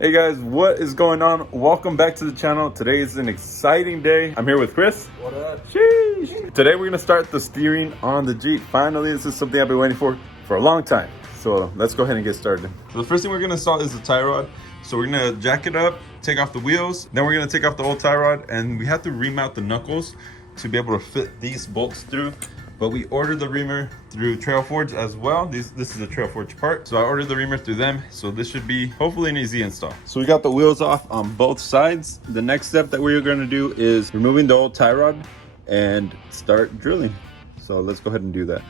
Hey guys, what is going on? Welcome back to the channel. Today is an exciting day. I'm here with Chris. What up? Sheesh. Today we're gonna start the steering on the Jeep. Finally, this is something I've been waiting for a long time. So let's go ahead and get started. So the first thing we're gonna install is the tie rod. So we're gonna jack it up, take off the wheels. Then we're gonna take off the old tie rod and we have to remount the knuckles to be able to fit these bolts through. But we ordered the reamer through Trail Forge as well. This is a Trail Forge part. So I ordered the reamer through them. So this should be hopefully an easy install. So we got the wheels off on both sides. The next step that we're gonna do is removing the old tie rod and start drilling. So let's go ahead and do that.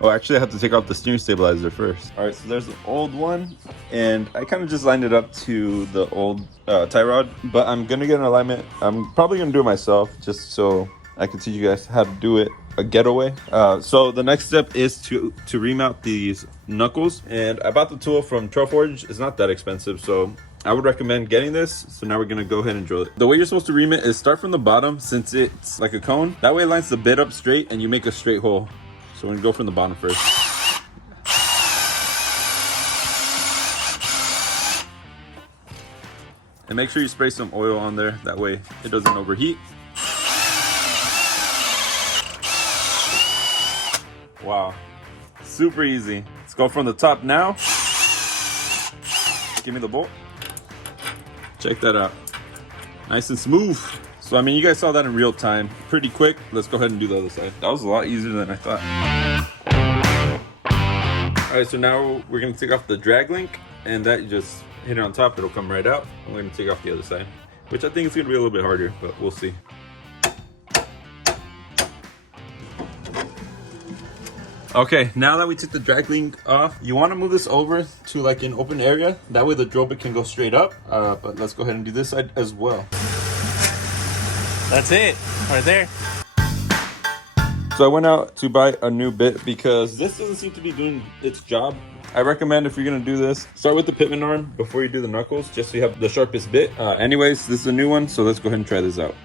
Oh, actually I have to take off the steering stabilizer first. All right, so there's the old one. And I kind of just lined it up to the old tie rod, but I'm gonna get an alignment. I'm probably gonna do it myself just so I can teach you guys how to do it. A getaway. So the next step is to remount these knuckles, and I bought the tool from Trail Forge. It's not that expensive, so I would recommend getting this. So now we're gonna go ahead and drill it. The way you're supposed to ream it is start from the bottom, since it's like a cone. That way it lines the bit up straight and you make a straight hole. So we're gonna go from the bottom first. And make sure you spray some oil on there, that way it doesn't overheat. Wow, super easy. Let's go from the top now. Give me the bolt. Check that out. Nice and smooth. So, I mean, you guys saw that in real time. Pretty quick. Let's go ahead and do the other side. That was a lot easier than I thought. All right, so now we're gonna take off the drag link, and that you just hit it on top, it'll come right out. I'm gonna take off the other side, which I think is gonna be a little bit harder, but we'll see. Okay, now that we took the drag link off, you want to move this over to like an open area. That way the drill bit can go straight up. But let's go ahead and do this side as well. That's it, right there. So I went out to buy a new bit because this doesn't seem to be doing its job. I recommend if you're gonna do this, start with the Pitman arm before you do the knuckles, just so you have the sharpest bit. Anyways, this is a new one, so let's go ahead and try this out.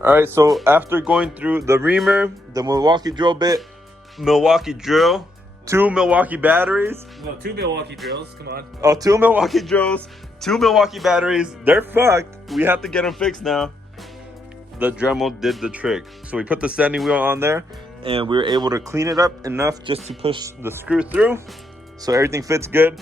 All right, so after going through the reamer, the Milwaukee drill bit, Milwaukee drill, 2 Milwaukee batteries. No, 2 Milwaukee drills, come on. Oh, 2 Milwaukee drills, 2 Milwaukee batteries. They're fucked. We have to get them fixed now. The Dremel did the trick. So we put the sanding wheel on there and we were able to clean it up enough just to push the screw through. So everything fits good.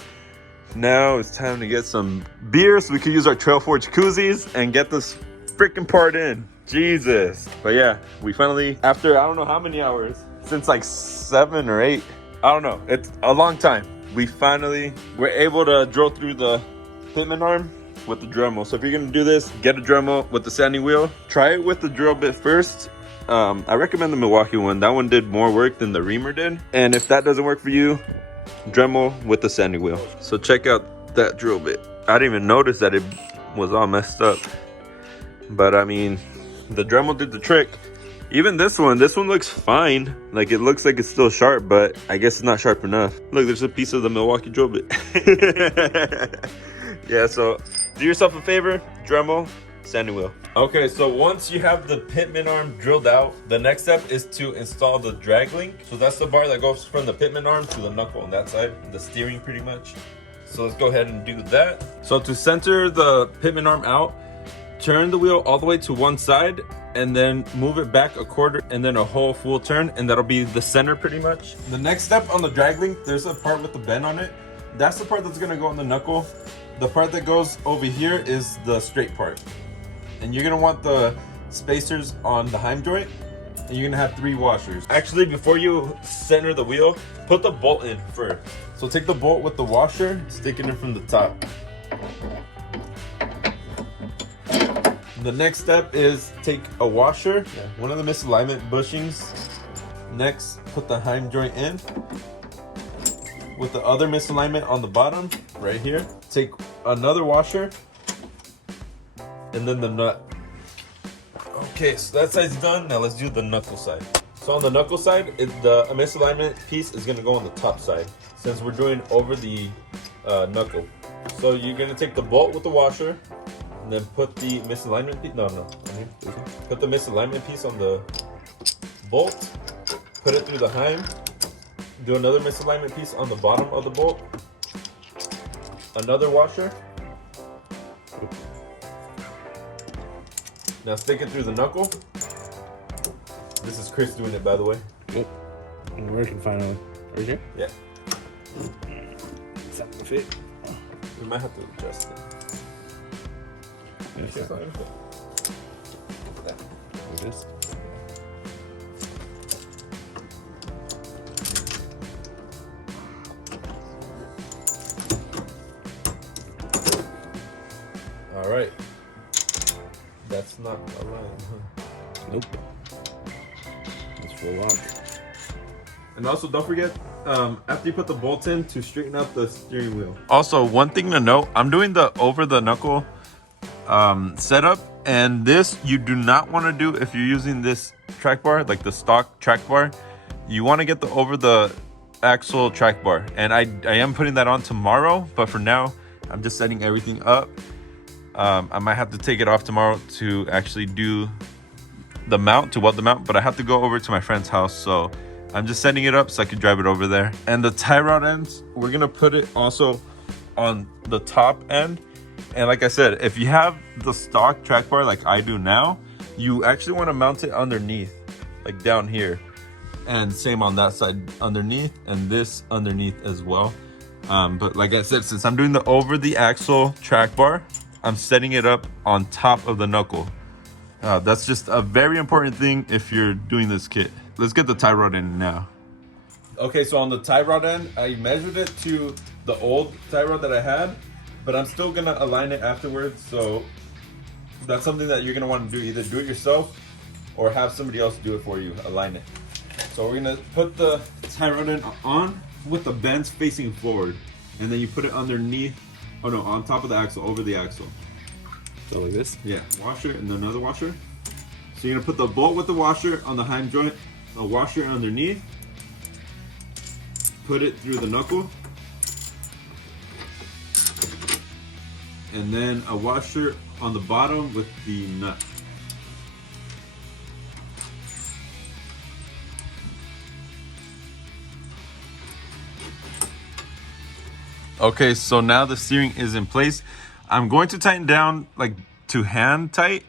Now it's time to get some beer so we can use our Trail Forge koozies and get this freaking part in. Jesus. But yeah, we finally, after I don't know how many hours, since like 7 or 8, I don't know, it's a long time, we finally were able to drill through the Pitman arm with the Dremel. So if you're gonna do this, get a Dremel with the sanding wheel. Try it with the drill bit first. I recommend the Milwaukee one. That one did more work than the reamer did. And if that doesn't work for you, Dremel with the sanding wheel. So check out that drill bit. I didn't even notice that it was all messed up. But I mean, the Dremel did the trick. Even this one looks fine. Like, it looks like it's still sharp, but I guess it's not sharp enough. Look, there's a piece of the Milwaukee drill bit. Yeah, so do yourself a favor, Dremel, sanding wheel. Okay, so once you have the Pitman arm drilled out, the next step is to install the drag link. So that's the bar that goes from the Pitman arm to the knuckle on that side, the steering pretty much. So let's go ahead and do that. So to center the Pitman arm out, turn the wheel all the way to one side and then move it back a quarter and then a whole full turn, and that'll be the center pretty much. The next step on the drag link, there's a part with the bend on it. That's the part that's gonna go on the knuckle. The part that goes over here is the straight part. And you're gonna want the spacers on the heim joint, and you're gonna have 3 washers. Actually, before you center the wheel, put the bolt in first. So take the bolt with the washer, stick it in from the top. The next step is take a washer, one of the misalignment bushings. Next, put the heim joint in with the other misalignment on the bottom, right here. Take another washer, and then the nut. Okay, so that side's done. Now let's do the knuckle side. So on the knuckle side, the misalignment piece is gonna go on the top side, since we're doing over the knuckle. So you're gonna take the bolt with the washer, And then put the misalignment piece. No. Put the misalignment piece on the bolt. Put it through the heim. Do another misalignment piece on the bottom of the bolt. Another washer. Now stick it through the knuckle. This is Chris doing it, by the way. Yep. And working finally. Right here? Yeah. It's not gonna fit. We might have to adjust it. Yeah, It's not gonna fit. Like this. All right. That's not aligned, huh? Nope. It's full on. And also, don't forget, after you put the bolts in, to straighten out the steering wheel. Also, one thing to note, I'm doing the over the knuckle setup, and this you do not want to do if you're using this track bar, like the stock track bar. You want to get the over the axle track bar, and I am putting that on tomorrow, but for now, I'm just setting everything up. I might have to take it off tomorrow to actually do the mount, to weld the mount, but I have to go over to my friend's house, so I'm just setting it up so I can drive it over there. And the tie rod ends, we're gonna put it also on the top end. And like I said, if you have the stock track bar like I do now, you actually want to mount it underneath, like down here. And same on that side underneath, and this underneath as well. But like I said, since I'm doing the over the axle track bar, I'm setting it up on top of the knuckle. That's just a very important thing if you're doing this kit. Let's get the tie rod in now. Okay, so on the tie rod end, I measured it to the old tie rod that I had, but I'm still gonna align it afterwards. So that's something that you're gonna want to do. Either do it yourself or have somebody else do it for you, align it. So we're gonna put the tie rod end on with the bends facing forward. And then you put it underneath, oh no, on top of the axle, over the axle. So like this? Yeah, washer and then another washer. So you're gonna put the bolt with the washer on the heim joint, a washer underneath, put it through the knuckle, and then a washer on the bottom with the nut. Okay, so now the steering is in place. I'm going to tighten down like to hand tight.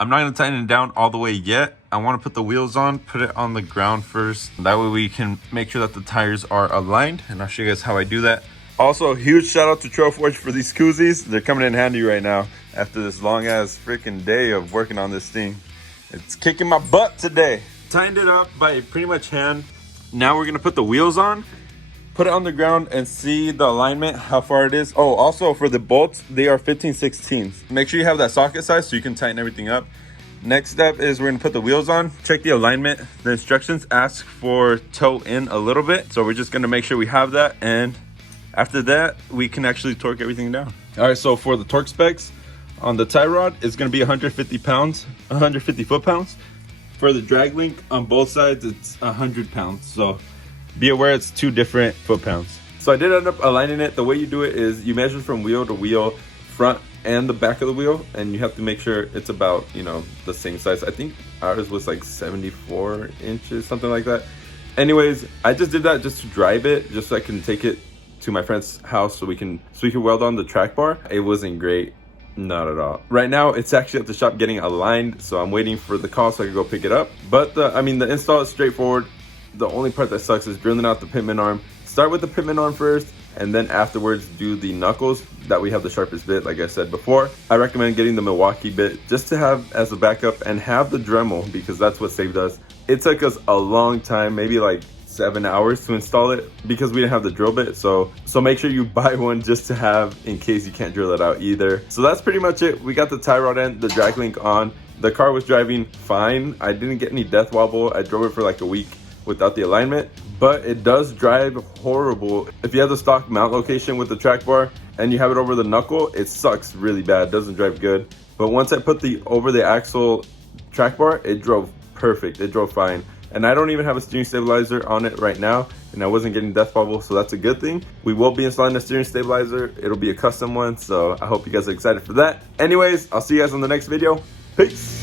I'm not gonna tighten it down all the way yet. I wanna put the wheels on, put it on the ground first. That way we can make sure that the tires are aligned, and I'll show you guys how I do that. Also, a huge shout out to Troforge for these koozies. They're coming in handy right now after this long ass freaking day of working on this thing. It's kicking my butt today. Tightened it up by pretty much hand. Now we're gonna put the wheels on, put it on the ground and see the alignment, how far it is. Oh, also for the bolts, they are 15/16. Make sure you have that socket size so you can tighten everything up. Next step is we're gonna put the wheels on, check the alignment. The instructions ask for toe in a little bit. So we're just gonna make sure we have that. And after that, we can actually torque everything down. All right, so for the torque specs, on the tie rod, it's gonna be 150 pounds, 150 foot-pounds. For the drag link on both sides, it's 100 pounds. So be aware it's 2 different foot-pounds. So I did end up aligning it. The way you do it is you measure from wheel to wheel, front and the back of the wheel, and you have to make sure it's about, you know, the same size. I think ours was like 74 inches, something like that. Anyways, I just did that just to drive it, just so I can take it to my friend's house so we can weld on the track bar. It wasn't great. Not at all. Right now, it's actually at the shop getting aligned, so I'm waiting for the call so I can go pick it up. But the install is straightforward. The only part that sucks is drilling out the Pitman arm. Start with the Pitman arm first, and then afterwards do the knuckles. That we have the sharpest bit, like I said before. I recommend getting the Milwaukee bit just to have as a backup, and have the Dremel because that's what saved us. It took us a long time, maybe like 7 hours to install it because we didn't have the drill bit. So make sure you buy one just to have in case you can't drill it out either. So that's pretty much it. We got the tie rod end, the drag link on. The car was driving fine. I didn't get any death wobble. I drove it for like a week without the alignment, but it does drive horrible. If you have the stock mount location with the track bar and you have it over the knuckle, it sucks really bad. It doesn't drive good. But once I put the over the axle track bar, it drove perfect. It drove fine. And I don't even have a steering stabilizer on it right now, and I wasn't getting death bubble, so that's a good thing. We will be installing a steering stabilizer. It'll be a custom one, so I hope you guys are excited for that. Anyways, I'll see you guys on the next video. Peace.